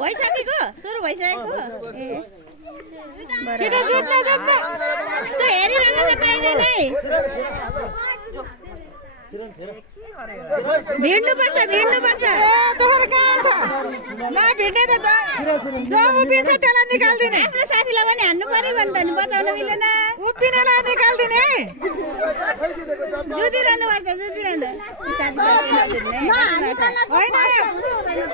भइसकेको सुरु भइसकेको हेरिरहनु त पाइँदैन है भिड्नुपर्छ आफ्नो साथीलाई पनि हान्नु पर्यो भने त नि बचाउन मिलेन उभिनेलाई निकाल्दिने जुदिरहनु पर्छ होइन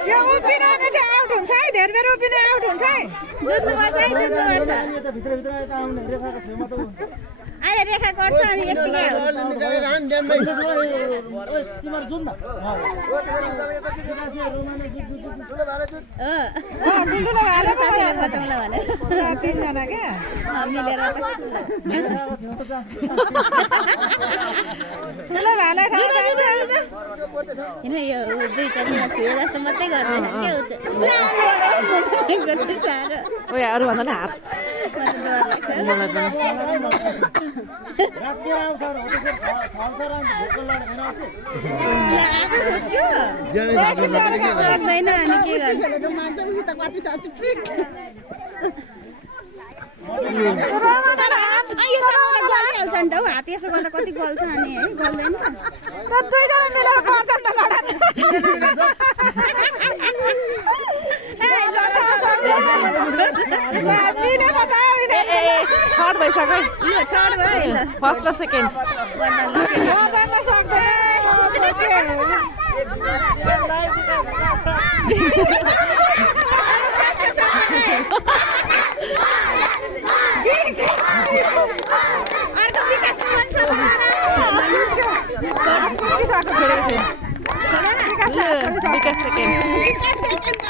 यो उभिने चाहिँ आउट हुन्छ है धेरै बेर उभिने आउट हुन्छ है जुत्नुपर्छ अहिले रेखा गर्छ अनि यतिकै साथीलाई बचाउँला भनेर तीनजना क्या मिलेर होइन यो दुई चोटिमा छुए जस्तो मात्रै गर्दैन क्या साह्रो अरूभन्दा नि हात सक्दैन अनि के गर्नु गलिहाल्छ नि त हौ हात यसो गर्दा कति गल्छ अनि है गल्दैन त दुईजना मिलेर गर्दैन थर्ड भइसक्यो फर्स्ट र सेकेन्ड अर्को विकासको मन विकास सेकेन्ड